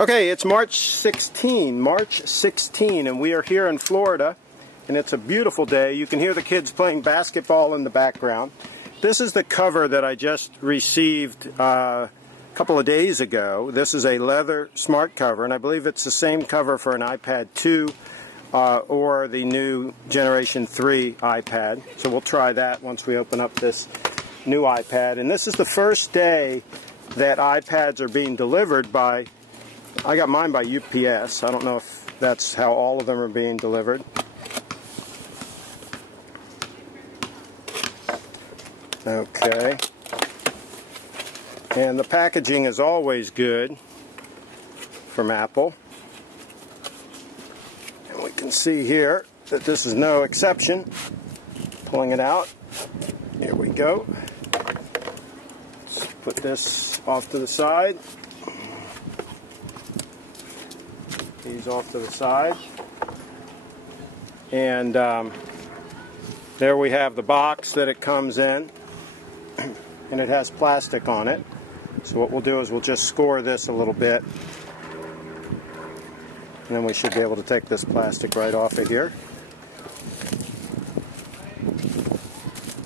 Okay, it's March 16, and we are here in Florida, and it's a beautiful day. You can hear the kids playing basketball in the background. This is the cover that I just received a couple of days ago. This is a leather smart cover, and I believe it's the same cover for an iPad 2 or the new Generation 3 iPad. So we'll try that once we open up this new iPad. And this is the first day that iPads are being delivered by, I got mine by UPS. I don't know if that's how all of them are being delivered. Okay. And the packaging is always good from Apple. And we can see here that this is no exception. Pulling it out. Here we go. Let's put this off to the side. These off to the side. And there we have the box that it comes in. And it has plastic on it. So what we'll do is we'll just score this a little bit. And then we should be able to take this plastic right off of here.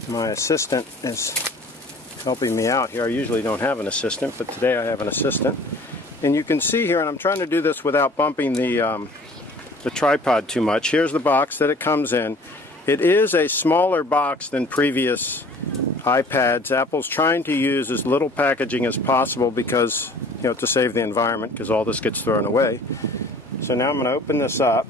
My assistant is helping me out here. I usually don't have an assistant, but today I have an assistant. And you can see here, and I'm trying to do this without bumping the tripod too much. Here's the box that it comes in. It is a smaller box than previous iPads. Apple's trying to use as little packaging as possible because, you know, to save the environment, because all this gets thrown away. So now I'm going to open this up.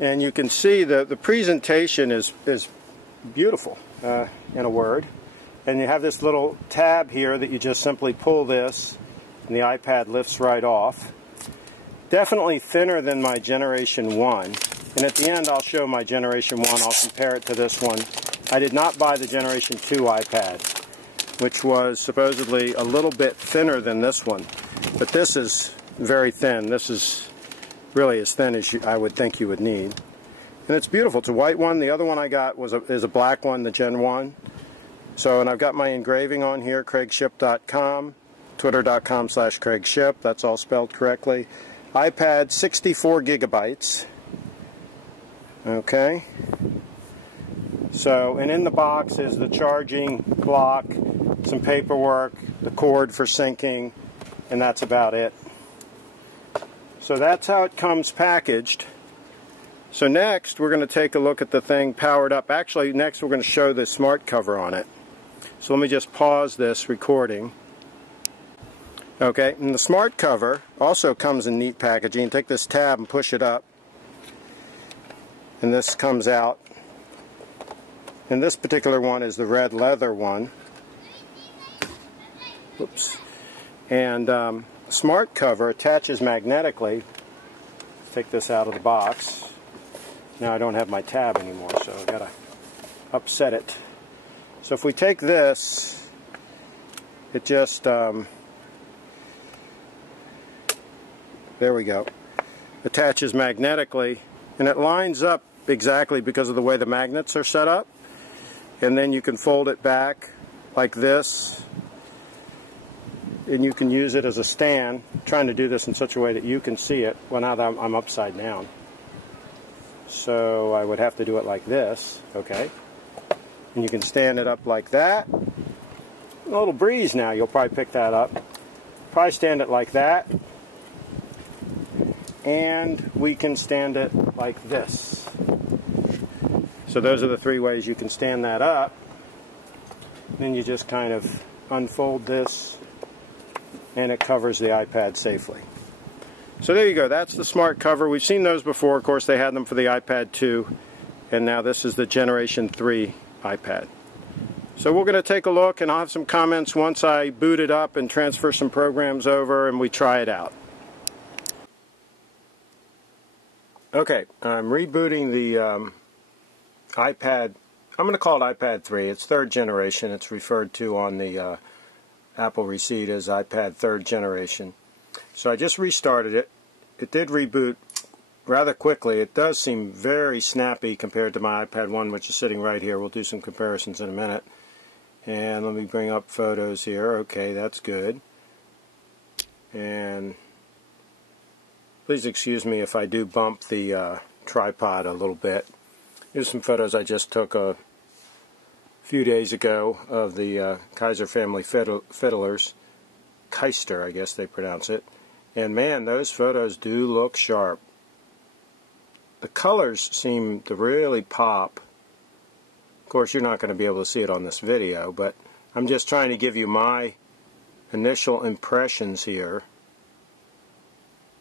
And you can see the presentation is beautiful, in a word. And you have this little tab here that you just simply pull this, and the iPad lifts right off. Definitely thinner than my Generation 1. And at the end I'll show my Generation 1. I'll compare it to this one. I did not buy the Generation 2 iPad, which was supposedly a little bit thinner than this one. But this is very thin. This is really as thin as I would think you would need. And it's beautiful. It's a white one. The other one I got is a black one, the Gen 1. So, and I've got my engraving on here, CraigShipp.com, Twitter.com/CraigShipp. That's all spelled correctly. iPad, 64 gigabytes. Okay. So, and in the box is the charging block, some paperwork, the cord for syncing, and that's about it. So that's how it comes packaged. So next we're going to take a look at the thing powered up. Actually, next we're going to show the smart cover on it. So let me just pause this recording. Okay, and the smart cover also comes in neat packaging. Take this tab and push it up. And this comes out. And this particular one is the red leather one. Whoops. And smart cover attaches magnetically. Let's take this out of the box. Now I don't have my tab anymore, so I've got to upset it. So if we take this, it just, there we go, attaches magnetically, and it lines up exactly because of the way the magnets are set up. And then you can fold it back like this, and you can use it as a stand. I'm trying to do this in such a way that you can see it. Well, now that I'm upside down. So I would have to do it like this, okay? And you can stand it up like that. A little breeze now, you'll probably pick that up. Probably stand it like that. And we can stand it like this. So those are the three ways you can stand that up. Then you just kind of unfold this, and it covers the iPad safely. So there you go. That's the smart cover. We've seen those before. Of course, they had them for the iPad 2, and now this is the Generation 3 iPad. So we're going to take a look, and I'll have some comments once I boot it up and transfer some programs over and we try it out. Okay, I'm rebooting the iPad. I'm going to call it iPad 3. It's third generation. It's referred to on the Apple receipt as iPad third generation. So I just restarted it. It did reboot rather quickly. It does seem very snappy compared to my iPad 1, which is sitting right here. We'll do some comparisons in a minute. And let me bring up photos here. Okay, that's good. And please excuse me if I do bump the tripod a little bit. Here's some photos I just took a few days ago of the Kaiser family fiddlers. Keister, I guess they pronounce it. And man, those photos do look sharp. The colors seem to really pop. Of course, you're not going to be able to see it on this video, but I'm just trying to give you my initial impressions here.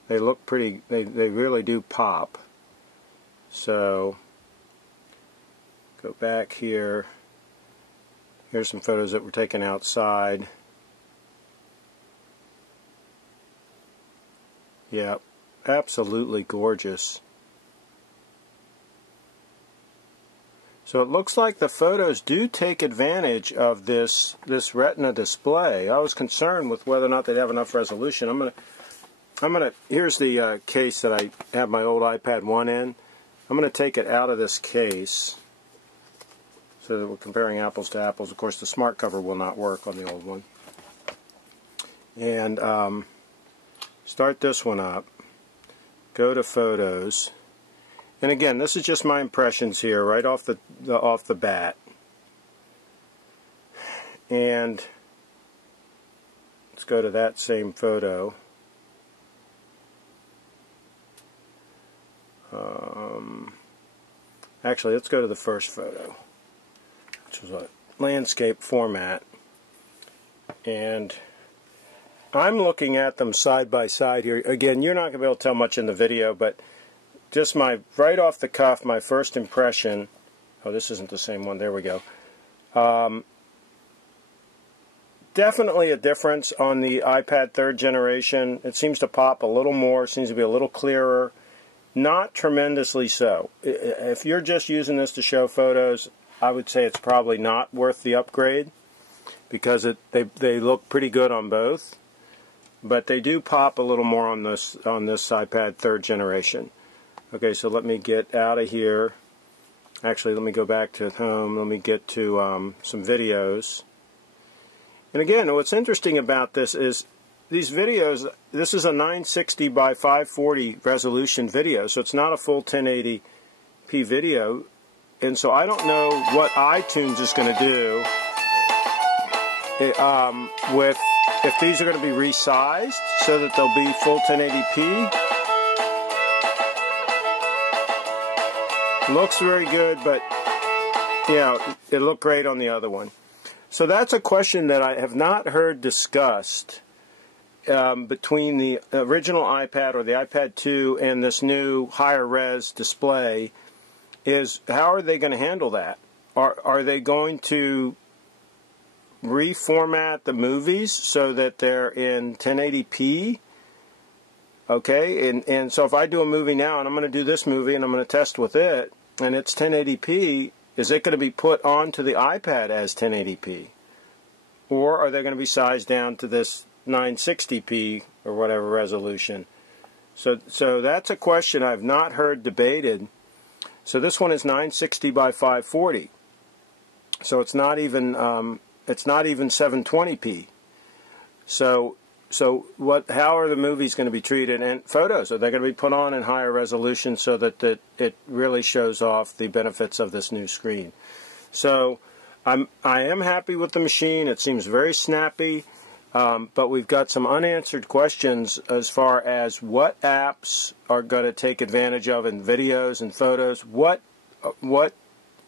They look pretty, they really do pop. So, go back here. Here's some photos that were taken outside. Yeah, absolutely gorgeous. So it looks like the photos do take advantage of this Retina display. I was concerned with whether or not they'd have enough resolution. Here's the case that I have my old iPad 1 in. I'm going to take it out of this case so that we're comparing apples to apples. Of course, the smart cover will not work on the old one. And start this one up. Go to Photos. And again, this is just my impressions here, right off the bat. And let's go to that same photo. Actually, let's go to the first photo, which was a landscape format. And I'm looking at them side by side here. Again, you're not going to be able to tell much in the video, but just right off the cuff, my first impression. Oh, this isn't the same one. There we go. Definitely a difference on the iPad 3rd generation. It seems to pop a little more, seems to be a little clearer. Not tremendously so. If you're just using this to show photos, I would say it's probably not worth the upgrade because they look pretty good on both. But they do pop a little more on this iPad 3rd generation. Okay, so let me get out of here. Actually, let me go back to home. Let me get to some videos. And again, what's interesting about this is these videos, this is a 960 by 540 resolution video, so it's not a full 1080p video. And so I don't know what iTunes is going to do with if these are going to be resized so that they'll be full 1080p. Looks very good, but you know, it looked great on the other one. So that's a question that I have not heard discussed between the original iPad or the iPad 2 and this new higher res display is how are they going to handle that? Are they going to reformat the movies so that they're in 1080p? Okay, and so if I do a movie now and I'm going to do this movie and I'm going to test with it and it's 1080p, is it going to be put onto the iPad as 1080p? Or are they going to be sized down to this 960p or whatever resolution? So that's a question I've not heard debated. So this one is 960 by 540. So it's not even 720p. So how are the movies going to be treated? And photos, are they going to be put on in higher resolution so that it really shows off the benefits of this new screen? So I am happy with the machine. It seems very snappy, but we've got some unanswered questions as far as what apps are going to take advantage of in videos and photos. What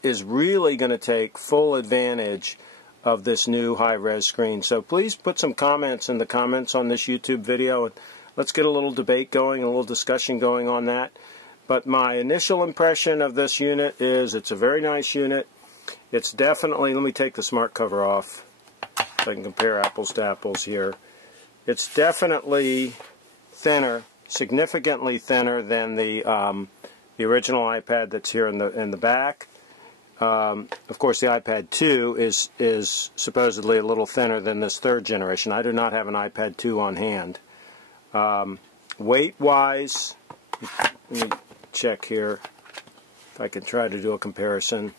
is really going to take full advantage of this new high-res screen? So please put some comments in the comments on this YouTube video, and let's get a little debate going, a little discussion going on that. But my initial impression of this unit is it's a very nice unit. It's definitely, let me take the smart cover off so I can compare apples to apples here. It's definitely thinner, significantly thinner than the original iPad that's here in the back. Of course, the iPad 2 is supposedly a little thinner than this 3rd generation. I do not have an iPad 2 on hand. Weight-wise, let me check here if I can try to do a comparison.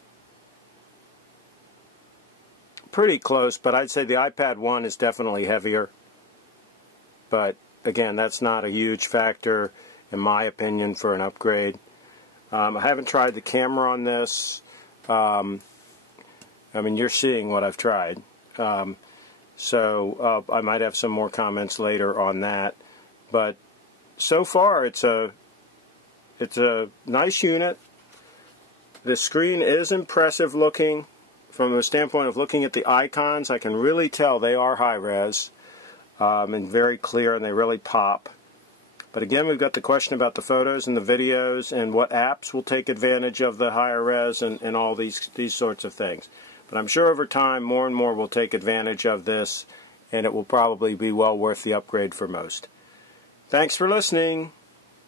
Pretty close, but I'd say the iPad 1 is definitely heavier. But again, that's not a huge factor in my opinion for an upgrade. I haven't tried the camera on this. I mean, you're seeing what I've tried. So I might have some more comments later on that. But so far, it's a nice unit. The screen is impressive looking. From the standpoint of looking at the icons, I can really tell they are high-res and very clear, and they really pop. But again, we've got the question about the photos and the videos and what apps will take advantage of the higher res and all these sorts of things. But I'm sure over time, more and more will take advantage of this, and it will probably be well worth the upgrade for most. Thanks for listening.